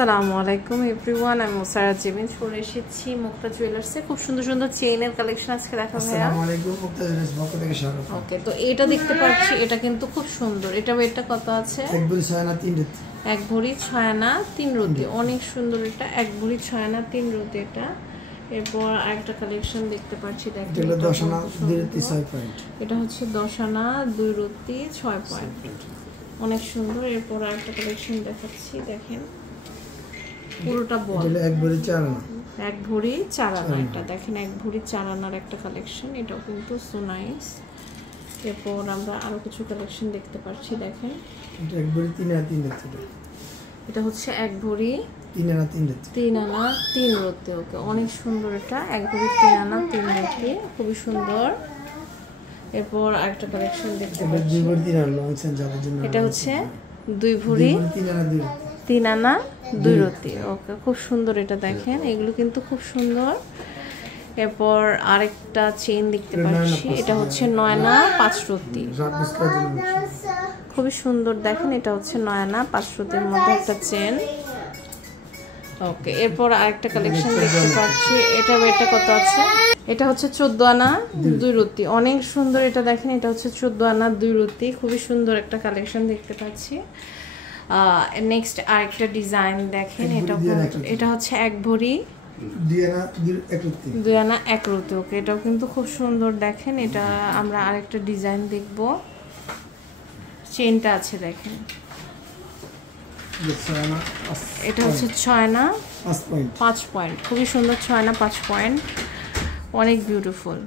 আসসালামু আলাইকুম এভরিওয়ান, আমি মুসারাত জিমিন চলে এসেছি মুক্তা জুয়েলার্সে। খুব সুন্দর সুন্দর চেইনের কালেকশন আজকে দেখাবো। আসসালামু আলাইকুম, মুক্তা জুয়েলার্স পক্ষ থেকে স্বাগত। ওকে, তো এটা দেখতে পাচ্ছি, এটা কিন্তু খুব সুন্দর। এটা ওয়েটটা কত আছে? এক ভরি 6 আনা 3 রতি। এক ভরি 6 আনা 3 রতি, অনেক সুন্দর। এটা এক ভরি 6 আনা 3 রতি। এটা এরপর আরেকটা কালেকশন দেখতে পাচ্ছি, দেখেন। এটা 10 আনা 2 রতি 6 পয়েন্ট। এটা হচ্ছে 10 আনা 2 রতি 6 পয়েন্ট, অনেক সুন্দর। এরপর আরেকটা কালেকশন দেখাচ্ছি, দেখেন পুরোটা বল। এটা এক ভরি 4 আনা, এক ভরি 4 আনা। এটা দেখেন এক ভরি 4 আনার একটা কালেকশন, এটাও কিন্তু সো নাইস। এরপর আমরা আরো কিছু কালেকশন দেখতে পাচ্ছি, দেখেন। এটা এক ভরি 3 আনা 3 রতি। এটা হচ্ছে এক ভরি 3 আনা 3 রতি। 3 আনা 3 রতি। ওকে, অনেক সুন্দর। এটা এক ভরি 3 আনা 3 রতি, খুবই সুন্দর। এরপর আরেকটা কালেকশন দেখতে পাচ্ছি, 2 ভরি 3 আনা লং চেন যাদের জন্য। এটা হচ্ছে 2 ভরি 3 আনা 2 রতি। 3 আনা 2 রতি। ওকে, খুব সুন্দর। এটা দেখেন, এগুলো কিন্তু খুব সুন্দর। এরপর আরেকটা চেইন দেখতে পাচ্ছি, এটা হচ্ছে 9 আনা 5 রতি, খুবই সুন্দর। দেখেন, এটা হচ্ছে 9 আনা 5 রতির মধ্যে একটা চেন। ওকে, এরপর আরেকটা কালেকশন দেখতে পাচ্ছি, এটা ওয়েটটা কত আছে? এটা হচ্ছে 14 আনা 2 রতি, অনেক সুন্দর। এটা দেখেন, এটা হচ্ছে 14 আনা 2 রতি, খুবই সুন্দর একটা কালেকশন দেখতে পাচ্ছি। নেক্সট আরেকটা ডিজাইন দেখেন, এটা হচ্ছে এক ভরি 2 আনা 1 রতি। 2 আনা 1 রতি। ওকে, এটাও কিন্তু খুব সুন্দর। দেখেন, এটা আমরা আরেকটা ডিজাইন দেখব। চেনটা আছে, দেখেন। এটা হচ্ছে 6 আনা 5 পয়েন্ট, খুবই সুন্দর। 6 আনা 5 পয়েন্ট, অনেক বিউটিফুল,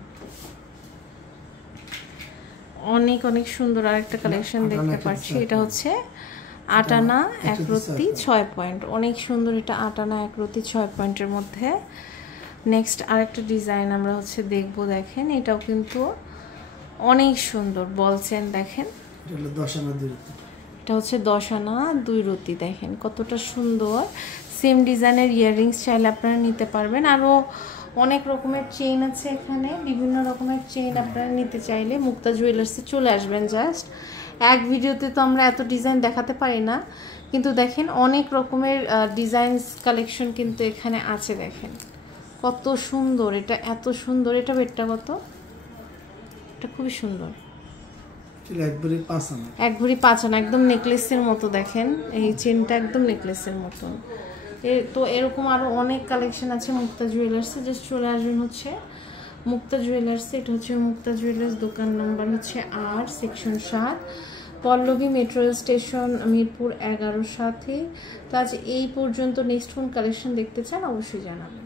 অনেক অনেক সুন্দর। আরেকটা কালেকশন দেখতে পাচ্ছি, এটা হচ্ছে 8 আনা 1 রতি 6 পয়েন্ট, অনেক সুন্দর। এটা 8 আনা 1 রতি 6 পয়েন্টের মধ্যে। নেক্সট আরেকটা ডিজাইন আমরা হচ্ছে দেখব, দেখেন। এটাও কিন্তু অনেক সুন্দর, বলছেন। দেখেন, এটা 10 আনা 2 রতি। এটা হচ্ছে 10 আনা 2 রতি। দেখেন কতটা সুন্দর। সেম ডিজাইনের ইয়াররিংস চাইলে আপনারা নিতে পারবেন। আরও অনেক রকমের চেইন আছে এখানে, বিভিন্ন রকমের চেইন আপনারা নিতে চাইলে মুক্তা জুয়েলার্সে চলে আসবেন। জাস্ট এক ভিডিওতে তো আমরা এত ডিজাইন দেখাতে পারি না, কিন্তু দেখেন অনেক রকমের ডিজাইনস কালেকশন কিন্তু এখানে আছে। দেখেন কত সুন্দর, এটা এত সুন্দর। এটা বেডটা কত? এটা খুবই সুন্দর। এক ভরি 5 আনা, এক ভরি 5 আনা, একদম নেকলেসের মতো। দেখেন এই চেনটা একদম নেকলেসের মতো। তো এরকম আরও অনেক কালেকশন আছে মুক্তা জুয়েলার্সে। জাস্ট চলে আসবেন হচ্ছে মুক্তা জুয়েলার্সে। এটা হচ্ছে মুক্তা জুয়েলার্স, দোকান নাম্বার হচ্ছে 8, section 7, Pallabi metro station, Mirpur 11 সাথে। তো আজ এই পর্যন্ত। নেক্সট কোন কালেকশন দেখতে চান অবশ্যই জানাবেন।